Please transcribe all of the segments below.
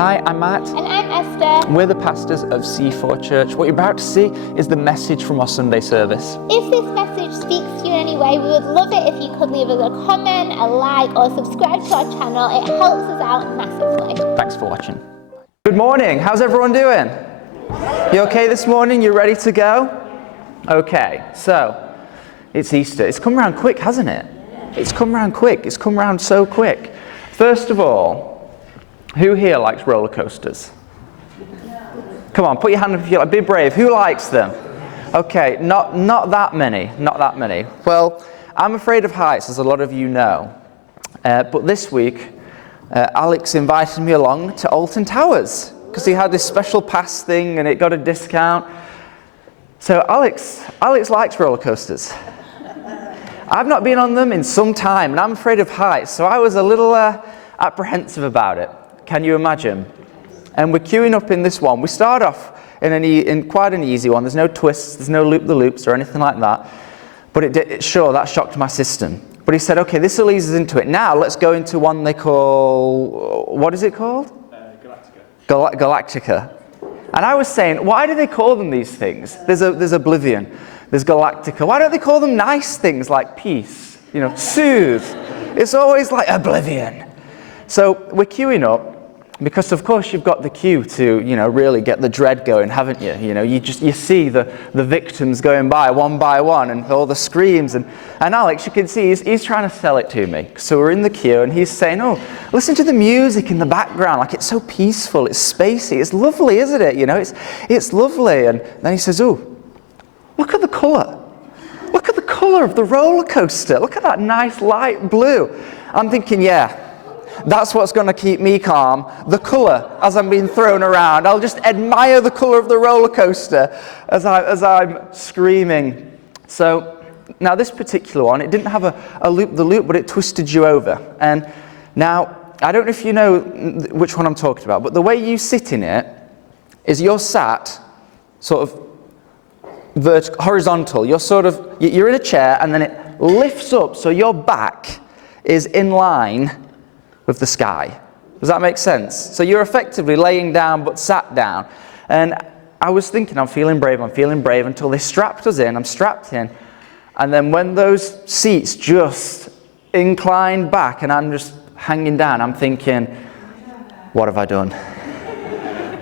Hi, I'm Matt. And I'm Esther. We're the pastors of C4 Church. What you're about to see is the message from our Sunday service. If this message speaks to you in any way, we would love it if you could leave us a comment, a like, or subscribe to our channel. It helps us out massively. Thanks for watching. Good morning. How's everyone doing? You okay this morning? You ready to go? Okay, so it's Easter. It's come around quick, hasn't it? It's come around quick. It's come around so quick. First of all, who here likes roller coasters? Come on, put your hand up if you like. Be brave. Who likes them? Okay, not that many. Not that many. Well, I'm afraid of heights, as a lot of you know. But this week, Alex invited me along to Alton Towers because he had this special pass thing and it got a discount. So Alex likes roller coasters. I've not been on them in some time, and I'm afraid of heights, so I was a little apprehensive about it. Can you imagine? And we're queuing up in this one. We start off in quite an easy one. There's no twists, there's no loop-the-loops or anything like that. But that shocked my system. But he said, okay, this will ease us into it. Now let's go into one they call, what is it called? Galactica. Galactica. And I was saying, why do they call them these things? There's Oblivion, there's Galactica. Why don't they call them nice things like peace, soothe? It's always like Oblivion. So we're queuing up because, of course, you've got the queue to, really get the dread going, haven't you? You see the victims going by one and all the screams. And Alex, you can see, he's trying to sell it to me. So we're in the queue and he's saying, oh, listen to the music in the background. Like, it's so peaceful, it's spacey, it's lovely, isn't it? It's lovely. And then he says, oh, look at the colour. Look at the colour of the roller coaster. Look at that nice light blue. I'm thinking, yeah, that's what's going to keep me calm. The colour as I'm being thrown around. I'll just admire the colour of the roller coaster as I'm screaming. So now this particular one, it didn't have a loop-the-loop, but it twisted you over. And now, I don't know if you know which one I'm talking about, but the way you sit in it is you're sat sort of horizontal. You're in a chair and then it lifts up so your back is in line with the sky. Does that make sense? So you're effectively laying down but sat down. And I was thinking, I'm feeling brave until they strapped us in. I'm strapped in. And then when those seats just inclined back and I'm just hanging down, I'm thinking, what have I done?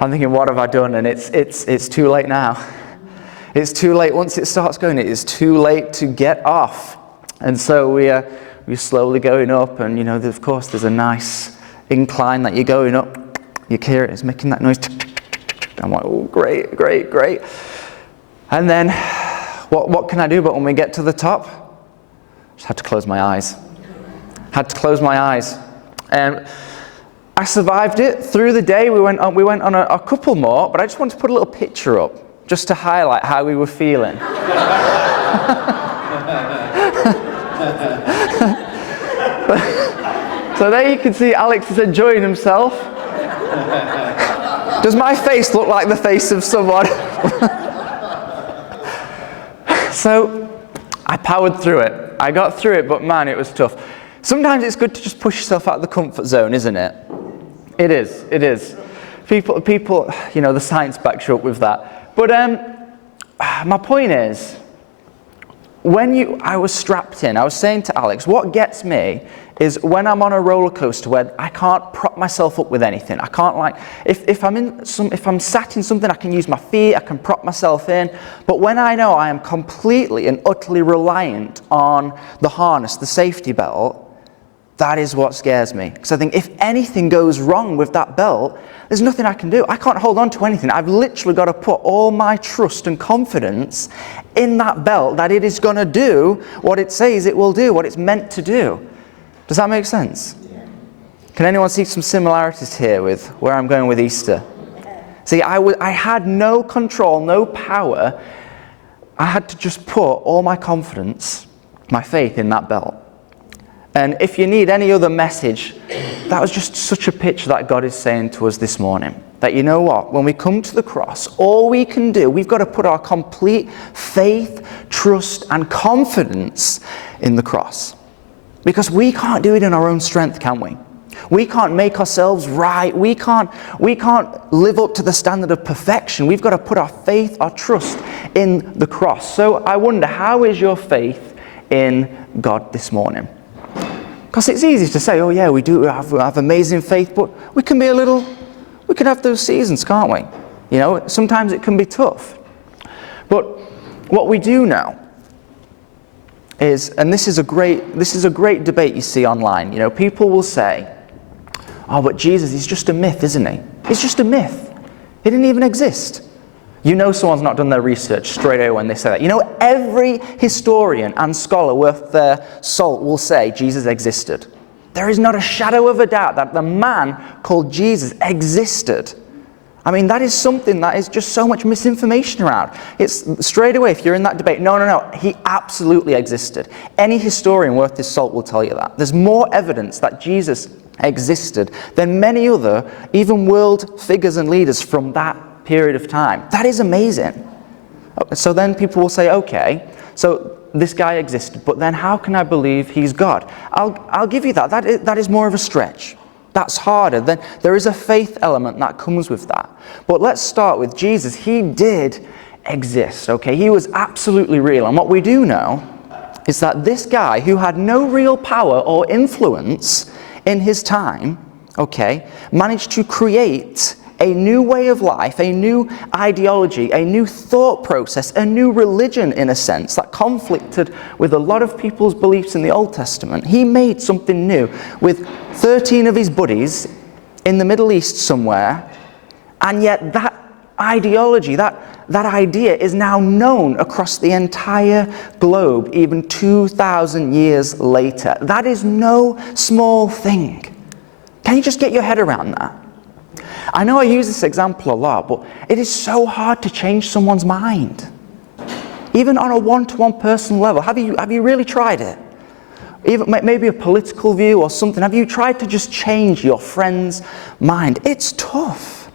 I'm thinking, what have I done? And it's too late now. It's too late. Once it starts going, it is too late to get off. And so we're slowly going up, and of course there's a nice incline that you're going up. You hear it, it's making that noise. I'm like, oh, great. And then, what can I do? But when we get to the top, just had to close my eyes. And I survived it through the day. We went on a couple more, but I just wanted to put a little picture up just to highlight how we were feeling. So there you can see Alex is enjoying himself. Does my face look like the face of someone? So I powered through it. I got through it, but man, it was tough. Sometimes it's good to just push yourself out of the comfort zone, isn't it? It is. People, the science backs you up with that. But my point is, I was strapped in, I was saying to Alex, what gets me is when I'm on a roller coaster where I can't prop myself up with anything. I can't if I'm sat in something, I can use my feet, I can prop myself in. But when I know I am completely and utterly reliant on the harness, the safety belt, that is what scares me. Because I think if anything goes wrong with that belt, there's nothing I can do. I can't hold on to anything. I've literally got to put all my trust and confidence in that belt that it is going to do what it says it will do, what it's meant to do. Does that make sense? Yeah. Can anyone see some similarities here with where I'm going with Easter? See, I had no control, no power. I had to just put all my confidence, my faith in that belt. And if you need any other message, that was just such a picture that God is saying to us this morning. That you know what, when we come to the cross, all we can do, we've got to put our complete faith, trust, and confidence in the cross. Because we can't do it in our own strength, can we? We can't make ourselves right. We can't live up to the standard of perfection. We've got to put our faith, our trust in the cross. So I wonder, how is your faith in God this morning? Because it's easy to say, oh yeah, we have amazing faith, but we can have those seasons, can't we? You know, sometimes it can be tough. But what we do know is, and this is a great debate you see online, you know, people will say, oh, but Jesus, he's just a myth, isn't he? He's just a myth. He didn't even exist. You know someone's not done their research straight away when they say that. You know, every historian and scholar worth their salt will say Jesus existed. There is not a shadow of a doubt that the man called Jesus existed. I mean, that is something that is just so much misinformation around. It's straight away, if you're in that debate, no, he absolutely existed. Any historian worth his salt will tell you that. There's more evidence that Jesus existed than many other, even world figures and leaders from that period of time. That is amazing. So then people will say, okay, so this guy existed, but then how can I believe he's God? I'll give you that. That is more of a stretch. That's harder. Then there is a faith element that comes with that. But let's start with Jesus. He did exist, okay? He was absolutely real. And what we do know is that this guy, who had no real power or influence in his time, okay, managed to create a new way of life, a new ideology, a new thought process, a new religion, in a sense, that conflicted with a lot of people's beliefs in the Old Testament. He made something new with 13 of his buddies in the Middle East somewhere, and yet that ideology, that idea is now known across the entire globe, even 2,000 years later. That is no small thing. Can you just get your head around that? I know I use this example a lot, but it is so hard to change someone's mind. Even on a one-to-one personal level. Have you really tried it? Even maybe a political view or something. Have you tried to just change your friend's mind? It's tough.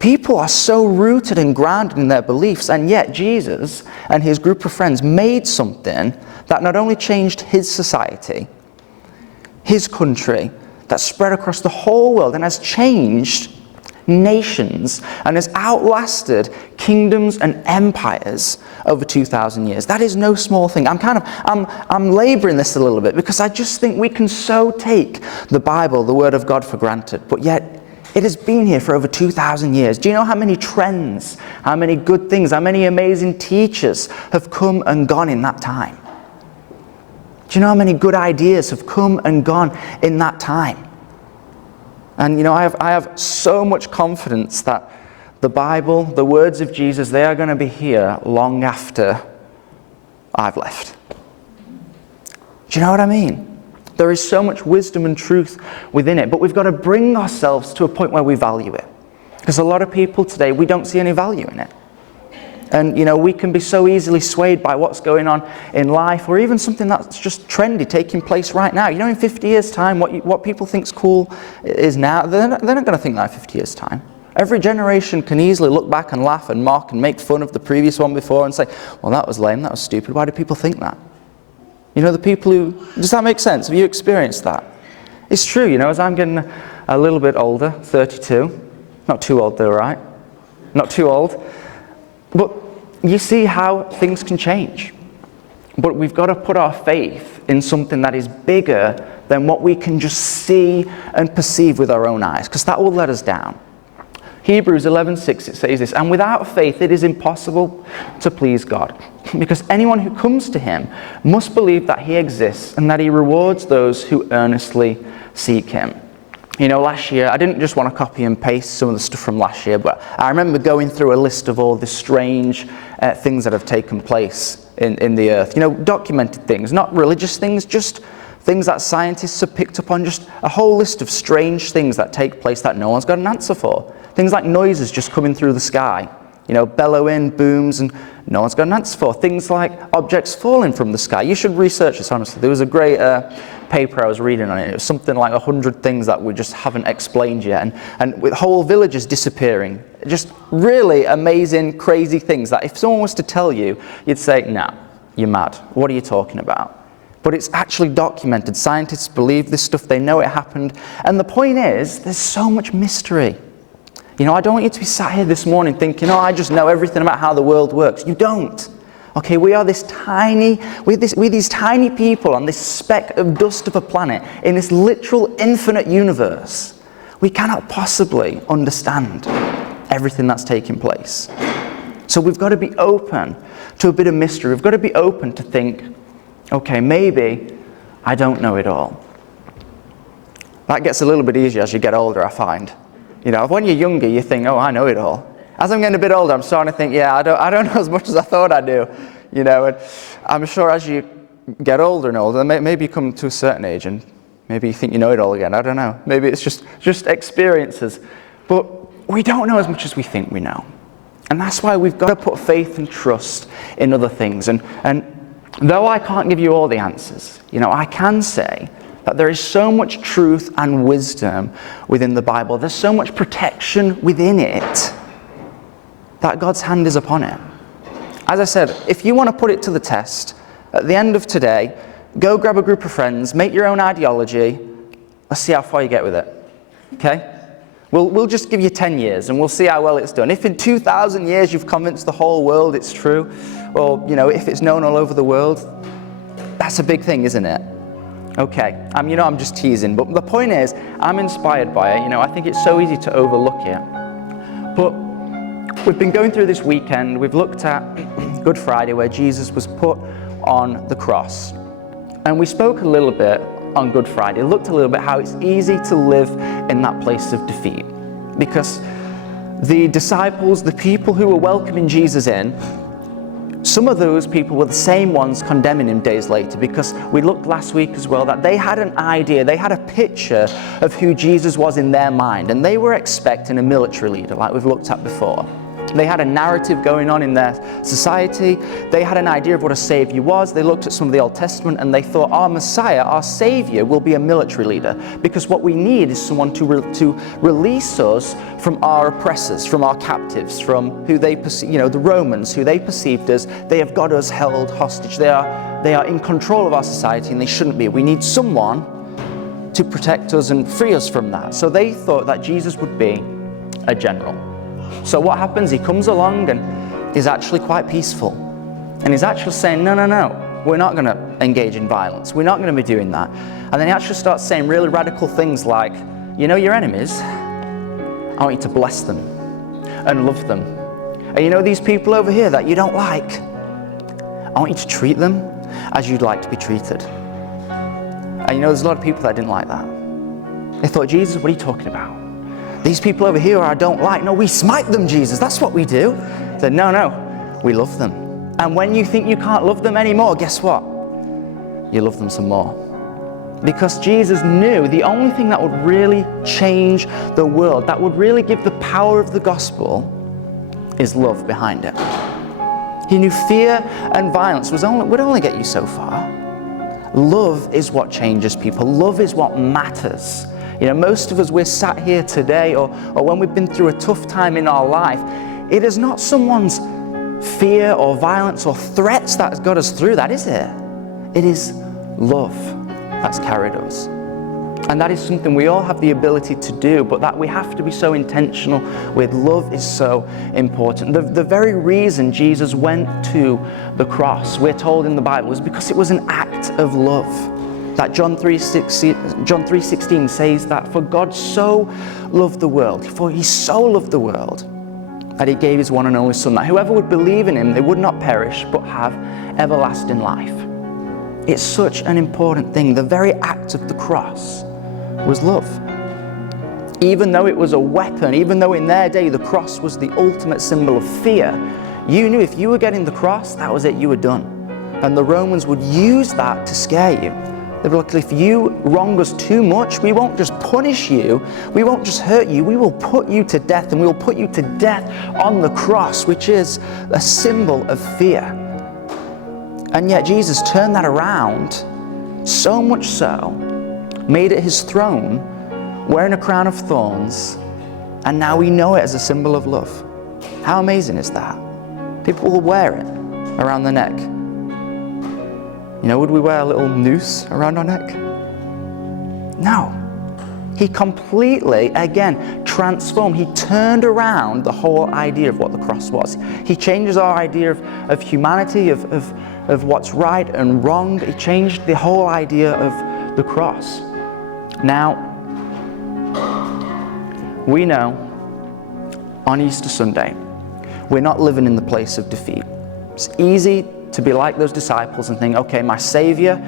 People are so rooted and grounded in their beliefs, and yet Jesus and his group of friends made something that not only changed his society, his country, that spread across the whole world and has changed nations and has outlasted kingdoms and empires over 2,000 years. That is no small thing. I'm laboring this a little bit because I just think we can so take the Bible, the Word of God, for granted, but yet it has been here for over 2,000 years. Do you know how many trends, how many good things, how many amazing teachers have come and gone in that time? Do you know how many good ideas have come and gone in that time? And you know, I have so much confidence that the Bible, the words of Jesus, they are going to be here long after I've left. Do you know what I mean? There is so much wisdom and truth within it, but we've got to bring ourselves to a point where we value it. Because a lot of people today, we don't see any value in it. And, you know, we can be so easily swayed by what's going on in life, or even something that's just trendy, taking place right now. You know, in 50 years' time, what people think's cool is now, they're not going to think that in 50 years' time. Every generation can easily look back and laugh and mock and make fun of the previous one before and say, well, that was lame, that was stupid. Why do people think that? You know, the people who, does that make sense? Have you experienced that? It's true, you know, as I'm getting a little bit older, 32, not too old though, right? Not too old. But you see how things can change. But we've got to put our faith in something that is bigger than what we can just see and perceive with our own eyes, because that will let us down. Hebrews 11:6, it says this, and without faith it is impossible to please God, because anyone who comes to him must believe that he exists and that he rewards those who earnestly seek him. You know, last year, I didn't just want to copy and paste some of the stuff from last year, but I remember going through a list of all the strange things that have taken place in the earth. You know, documented things, not religious things, just things that scientists have picked up on, just a whole list of strange things that take place that no one's got an answer for. Things like noises just coming through the sky, you know, bellowing, booms, and no one's got an answer for. Things like objects falling from the sky. You should research this, honestly. There was a great paper I was reading on it. It was something like 100 things that we just haven't explained yet. And with whole villages disappearing. Just really amazing, crazy things that if someone was to tell you, you'd say, no, you're mad. What are you talking about? But it's actually documented. Scientists believe this stuff. They know it happened. And the point is, there's so much mystery. You know, I don't want you to be sat here this morning thinking, oh, I just know everything about how the world works. You don't. Okay, we're these tiny people on this speck of dust of a planet in this literal infinite universe. We cannot possibly understand everything that's taking place. So we've got to be open to a bit of mystery. We've got to be open to think, okay, maybe I don't know it all. That gets a little bit easier as you get older, I find. You know, when you're younger, you think, oh, I know it all. As I'm getting a bit older, I'm starting to think, yeah, I don't know as much as I thought I do. You know, and I'm sure as you get older and older, maybe you come to a certain age and maybe you think you know it all again. I don't know. Maybe it's just experiences. But we don't know as much as we think we know. And that's why we've got to put faith and trust in other things. And though I can't give you all the answers, you know, I can say that there is so much truth and wisdom within the Bible. There's so much protection within it that God's hand is upon it. As I said, if you want to put it to the test, at the end of today, go grab a group of friends, make your own ideology. Let's see how far you get with it. Okay? We'll just give you 10 years and we'll see how well it's done. If in 2,000 years you've convinced the whole world it's true, or, you know, if it's known all over the world, that's a big thing, isn't it? Okay, you know, I'm just teasing, but the point is, I'm inspired by it. You know, I think it's so easy to overlook it. But we've been going through this weekend, we've looked at Good Friday, where Jesus was put on the cross. And we spoke a little bit on Good Friday, looked a little bit how it's easy to live in that place of defeat. Because the disciples, the people who were welcoming Jesus in, some of those people were the same ones condemning him days later, because we looked last week as well that they had an idea, they had a picture of who Jesus was in their mind, and they were expecting a military leader like we've looked at before. They had a narrative going on in their society. They had an idea of what a savior was. They looked at some of the Old Testament and they thought, our Messiah, our savior, will be a military leader, because what we need is someone to release us from our oppressors, from our captives, from who they perceive, you know, the Romans, who they perceived as they have got us held hostage. They are in control of our society and they shouldn't be. We need someone to protect us and free us from that. So they thought that Jesus would be a general. So what happens? He comes along and is actually quite peaceful. And he's actually saying, no, we're not going to engage in violence. We're not going to be doing that. And then he actually starts saying really radical things like, you know your enemies? I want you to bless them and love them. And you know these people over here that you don't like? I want you to treat them as you'd like to be treated. And you know there's a lot of people that didn't like that. They thought, Jesus, what are you talking about? These people over here I don't like. No, we smite them, Jesus. That's what we do. He said, no, we love them. And when you think you can't love them anymore, guess what? You love them some more. Because Jesus knew the only thing that would really change the world, that would really give the power of the gospel, is love behind it. He knew fear and violence would only get you so far. Love is what changes people. Love is what matters. You know, most of us, we're sat here today, or when we've been through a tough time in our life, it is not someone's fear or violence or threats that's got us through that, is it? It is love that's carried us. And that is something we all have the ability to do, but that we have to be so intentional with. Love is so important. The very reason Jesus went to the cross, we're told in the Bible, was because it was an act of love. That John 3:16 says that, for God so loved the world, for he so loved the world, that he gave his one and only Son, that whoever would believe in him, they would not perish, but have everlasting life. It's such an important thing. The very act of the cross was love. Even though it was a weapon, even though in their day the cross was the ultimate symbol of fear, you knew if you were getting the cross, that was it, you were done. And the Romans would use that to scare you. They'd be like, if you wrong us too much, we won't just punish you, we won't just hurt you, we will put you to death, and we will put you to death on the cross, which is a symbol of fear. And yet Jesus turned that around, so much so, made it his throne, wearing a crown of thorns, and now we know it as a symbol of love. How amazing is that? People will wear it around the neck. Would we wear a little noose around our neck? No. He completely, again, transformed. He turned around the whole idea of what the cross was. He changes our idea of humanity, of what's right and wrong. He changed the whole idea of the cross. Now, we know on Easter Sunday, we're not living in the place of defeat. It's easy to be like those disciples and think, okay, my Savior,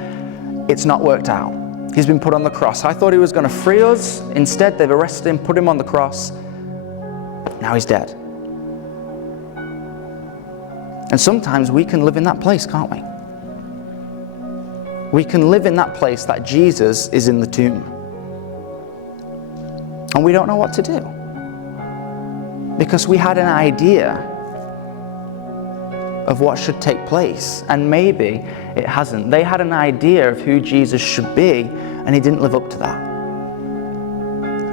it's not worked out. He's been put on the cross. I thought he was going to free us. Instead, they've arrested him, put him on the cross. Now he's dead. And sometimes we can live in that place, can't we? We can live in that place that Jesus is in the tomb. And we don't know what to do. Because we had an idea of what should take place, and maybe it hasn't. They had an idea of who Jesus should be, and he didn't live up to that.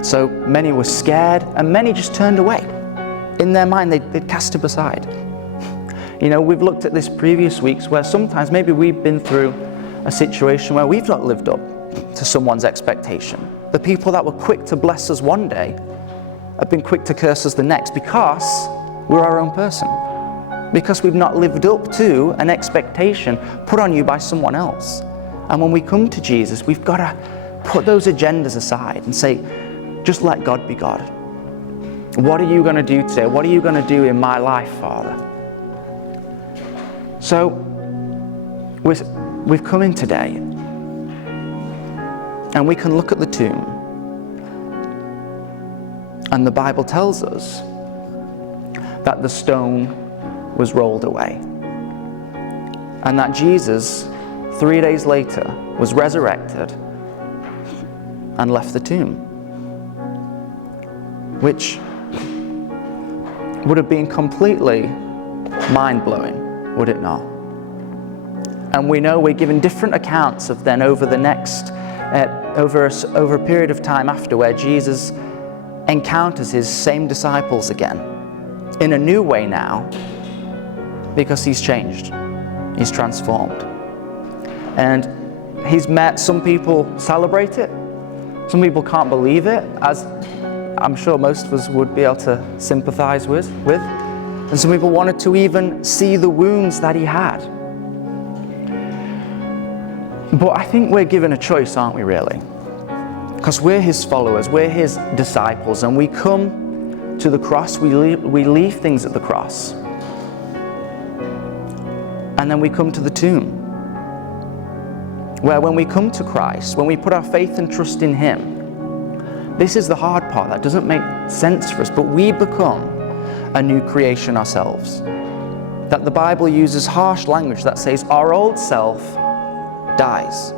So many were scared, and many just turned away. In their mind, they'd cast him aside. We've looked at this previous weeks where sometimes maybe we've been through a situation where we've not lived up to someone's expectation. The people that were quick to bless us one day have been quick to curse us the next because we're our own person. Because we've not lived up to an expectation put on you by someone else. And when we come to Jesus, we've got to put those agendas aside and say, just let God be God. What are you going to do today? What are you going to do in my life, Father? So, we've come in today, and we can look at the tomb, and the Bible tells us that the stone was rolled away, and that Jesus, 3 days later, was resurrected and left the tomb, which would have been completely mind-blowing, would it not? And we know we're given different accounts of then over the next, over a period of time after, where Jesus encounters his same disciples again, in a new way now, because he's changed, he's transformed. And he's met, some people celebrate it, some people can't believe it, as I'm sure most of us would be able to sympathize with. And some people wanted to even see the wounds that he had. But I think we're given a choice, aren't we, really? Because we're his followers, we're his disciples, and we come to the cross, we leave things at the cross. And then we come to the tomb, where when we come to Christ, when we put our faith and trust in him, this is the hard part that doesn't make sense for us, but we become a new creation ourselves. That the Bible uses harsh language that says our old self dies.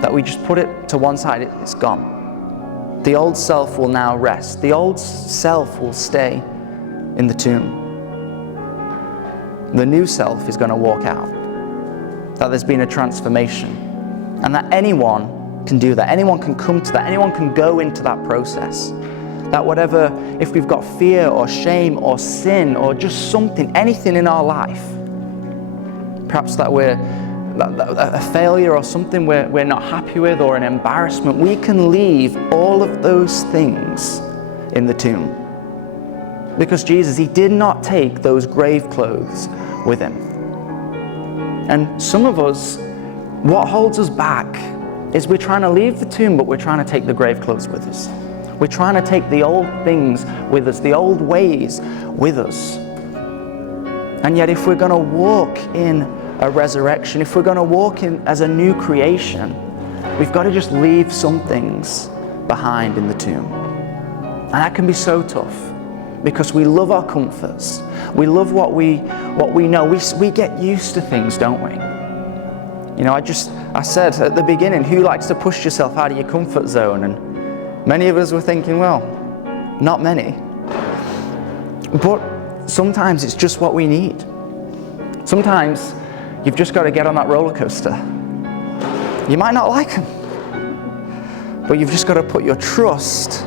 That we just put it to one side, it's gone. The old self will now rest. The old self will stay in the tomb. The new self is going to walk out. That there's been a transformation. And that anyone can do that. Anyone can come to that. Anyone can go into that process. That whatever, if we've got fear or shame or sin or just something, anything in our life, perhaps that we're a failure or something we're not happy with, or an embarrassment, we can leave all of those things in the tomb. Because Jesus, he did not take those grave clothes with him. And some of us, what holds us back is we're trying to leave the tomb, but we're trying to take the grave clothes with us. We're trying to take the old things with us, the old ways with us. And yet if we're going to walk in a resurrection, if we're going to walk in as a new creation, we've got to just leave some things behind in the tomb. And that can be so tough, because we love our comforts. We love what we know. We get used to things, don't we? I said at the beginning, who likes to push yourself out of your comfort zone? And many of us were thinking, well, not many. But sometimes it's just what we need. Sometimes you've just got to get on that roller coaster. You might not like them, but you've just got to put your trust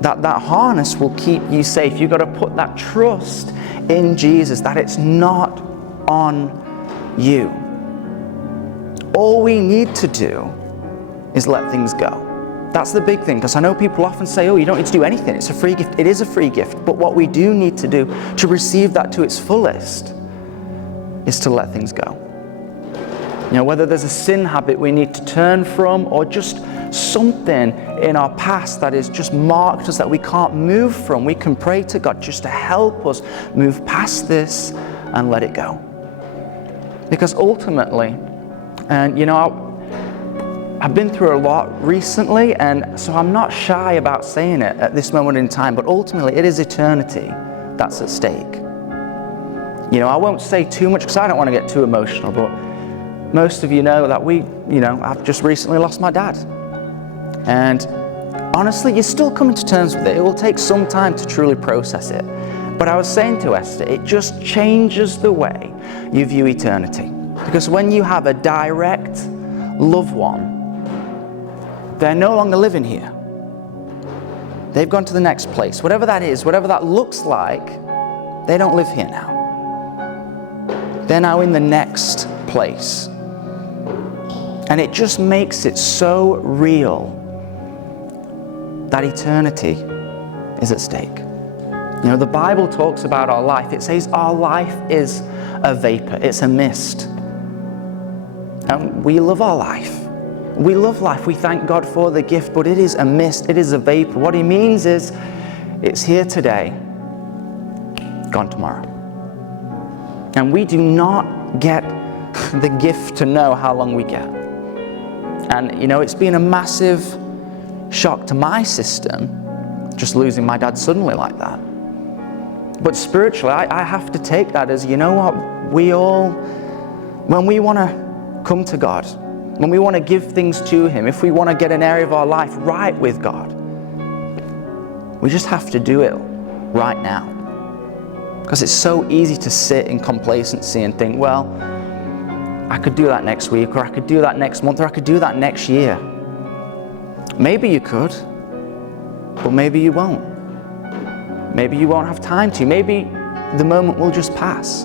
that harness will keep you safe. You've got to put that trust in Jesus, that it's not on you. All we need to do is let things go. That's the big thing, because I know people often say, oh, you don't need to do anything, it's a free gift. It is a free gift, but what we do need to do to receive that to its fullest is to let things go. You know, whether there's a sin habit we need to turn from, or just something in our past that has just marked us that we can't move from, we can pray to God just to help us move past this and let it go. Because ultimately, and you know, I've been through a lot recently, and so I'm not shy about saying it at this moment in time, but ultimately it is eternity that's at stake. You know, I won't say too much because I don't want to get too emotional, but most of you know that I've just recently lost my dad. And honestly, you're still coming to terms with it. It will take some time to truly process it. But I was saying to Esther, it just changes the way you view eternity. Because when you have a direct loved one, they're no longer living here. They've gone to the next place. Whatever that is, whatever that looks like, they don't live here now. They're now in the next place. And it just makes it so real that eternity is at stake. You know, the Bible talks about our life. It says our life is a vapor. It's a mist. And we love our life. We love life. We thank God for the gift, but it is a mist. It is a vapor. What he means is it's here today, gone tomorrow. And we do not get the gift to know how long we get. And you know, it's been a massive shock to my system just losing my dad suddenly like that. But spiritually, I have to take that as, you know what, we all, when we want to come to God, when we want to give things to him, if we want to get an area of our life right with God, we just have to do it right now. Because it's so easy to sit in complacency and think, well, I could do that next week, or I could do that next month, or I could do that next year. Maybe you could, but maybe you won't. Maybe you won't have time to. Maybe the moment will just pass.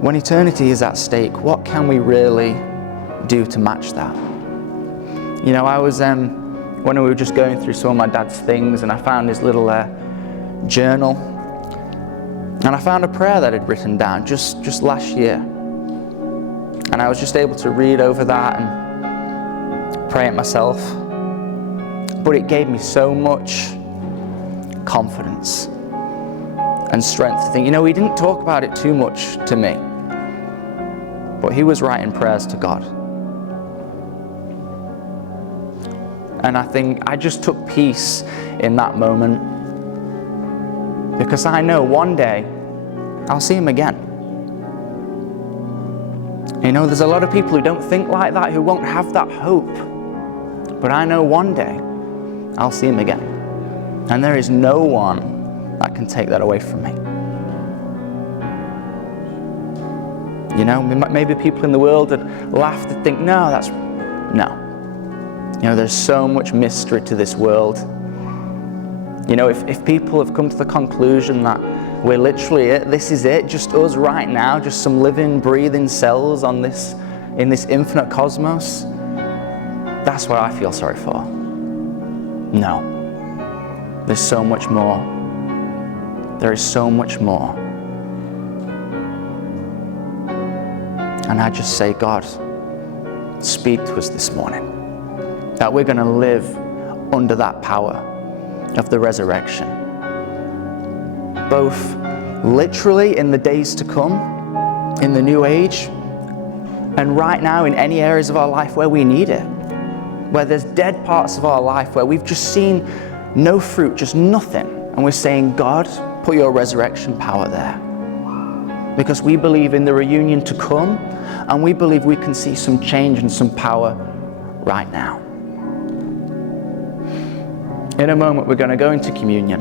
When eternity is at stake, what can we really do to match that? You know, I was, when we were just going through some of my dad's things, and I found his little journal, and I found a prayer that I'd written down just last year. And I was just able to read over that and pray it myself. But it gave me so much confidence and strength to think, you know, he didn't talk about it too much to me, but he was writing prayers to God. And I think I just took peace in that moment, because I know one day I'll see him again. You know, there's a lot of people who don't think like that, who won't have that hope. But I know one day I'll see him again. And there is no one that can take that away from me. You know, maybe people in the world would laugh to think, no. You know, there's so much mystery to this world. You know, if people have come to the conclusion that we're literally it, this is it, just us right now, just some living, breathing cells in this infinite cosmos, that's what I feel sorry for. No. There's so much more. There is so much more. And I just say, God, speak to us this morning, that we're going to live under that power of the resurrection, both literally in the days to come, in the new age, and right now in any areas of our life where we need it, where there's dead parts of our life where we've just seen no fruit, just nothing, and we're saying, God, put your resurrection power there, because we believe in the reunion to come, and we believe we can see some change and some power right now. In a moment, we're going to go into communion.